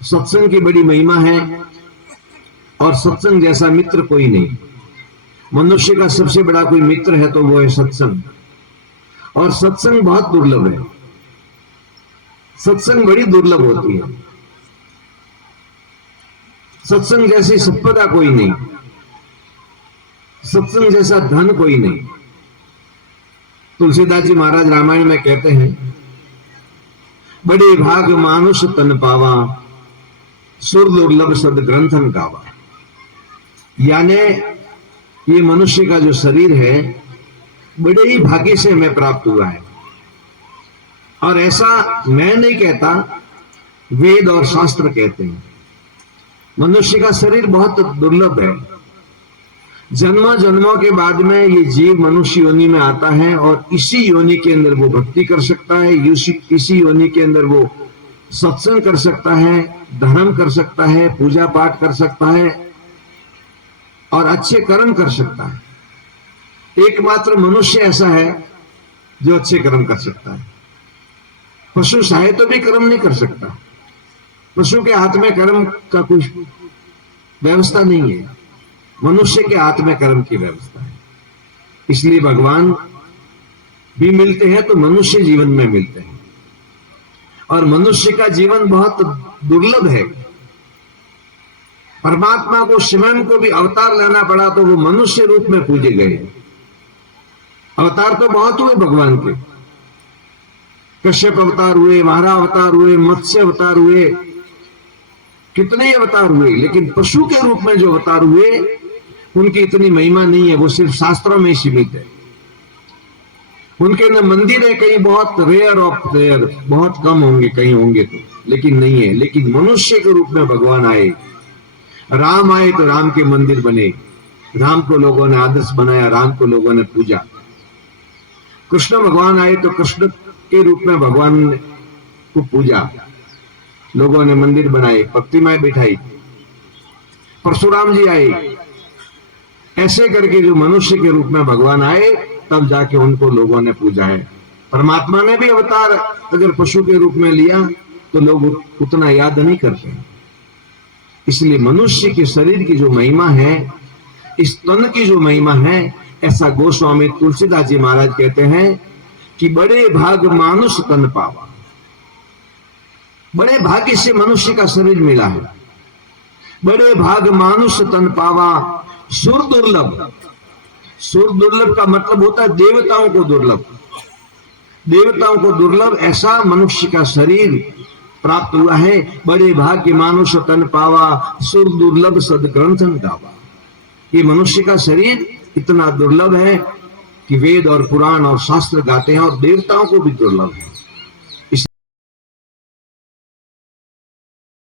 सत्संग की बड़ी महिमा है और सत्संग जैसा मित्र कोई नहीं। मनुष्य का सबसे बड़ा कोई मित्र है तो वो है सत्संग, और सत्संग बहुत दुर्लभ है। सत्संग बड़ी दुर्लभ होती है। सत्संग जैसी संपदा कोई नहीं, सत्संग जैसा धन कोई नहीं। तुलसीदास जी महाराज रामायण में कहते हैं, बड़े भाग मानुष तन पावा, सुर दुर्लभ सद ग्रंथन गावा। यानी ये मनुष्य का जो शरीर है बड़े ही भाग्य से हमें प्राप्त हुआ है। और ऐसा मैं नहीं कहता, वेद और शास्त्र कहते हैं। मनुष्य का शरीर बहुत दुर्लभ है। जन्मों जन्मों के बाद में ये जीव मनुष्य योनि में आता है और इसी योनि के अंदर वो भक्ति कर सकता है, इसी योनि के अंदर वो सत्संग कर सकता है, धर्म कर सकता है, पूजा पाठ कर सकता है और अच्छे कर्म कर सकता है। एकमात्र मनुष्य ऐसा है जो अच्छे कर्म कर सकता है। पशु चाहे तो भी कर्म नहीं कर सकता। पशु के हाथ में कर्म का कुछ व्यवस्था नहीं है, मनुष्य के हाथ में कर्म की व्यवस्था है। इसलिए भगवान भी मिलते हैं तो मनुष्य जीवन में मिलते हैं, और मनुष्य का जीवन बहुत दुर्लभ है। परमात्मा को स्वयं को भी अवतार लेना पड़ा तो वो मनुष्य रूप में पूजे गए। अवतार तो बहुत हुए भगवान के, कश्यप अवतार हुए, महारा अवतार हुए, मत्स्य अवतार हुए, कितने ही अवतार हुए, लेकिन पशु के रूप में जो अवतार हुए उनकी इतनी महिमा नहीं है। वो सिर्फ शास्त्रों में सीमित है। उनके न मंदिर है, कहीं बहुत रेयर ऑफ रेयर, बहुत कम होंगे, कहीं होंगे तो, लेकिन नहीं है। लेकिन मनुष्य के रूप में भगवान आए। राम आए तो राम के मंदिर बने, राम को लोगों ने आदर्श बनाया, राम को लोगों ने पूजा। कृष्ण भगवान आए तो कृष्ण के रूप में भगवान को पूजा, लोगों ने मंदिर बनाए, प्रतिमाएं बिठाई। परशुराम जी आए, ऐसे करके जो मनुष्य के रूप में भगवान आए तब जाके उनको लोगों ने पूजा है। परमात्मा ने भी अवतार अगर पशु के रूप में लिया तो लोग उतना याद नहीं करते। इसलिए मनुष्य के शरीर की जो महिमा है, इस तन की जो महिमा है, ऐसा गोस्वामी तुलसीदास जी महाराज कहते हैं कि बड़े भाग मानुष तन पावा। बड़े भाग्य से मनुष्य का शरीर मिला है। बड़े भाग मानुष तन पावा, सुर दुर्लभ। सुर दुर्लभ का मतलब होता है देवताओं को दुर्लभ। देवताओं को दुर्लभ ऐसा मनुष्य का शरीर प्राप्त हुआ है। बड़े भाग्य मानुष तन पावा, सुर दुर्लभ सद ग्रंथन गावा। ये मनुष्य का शरीर इतना दुर्लभ है कि वेद और पुराण और शास्त्र गाते हैं, और देवताओं को भी दुर्लभ है।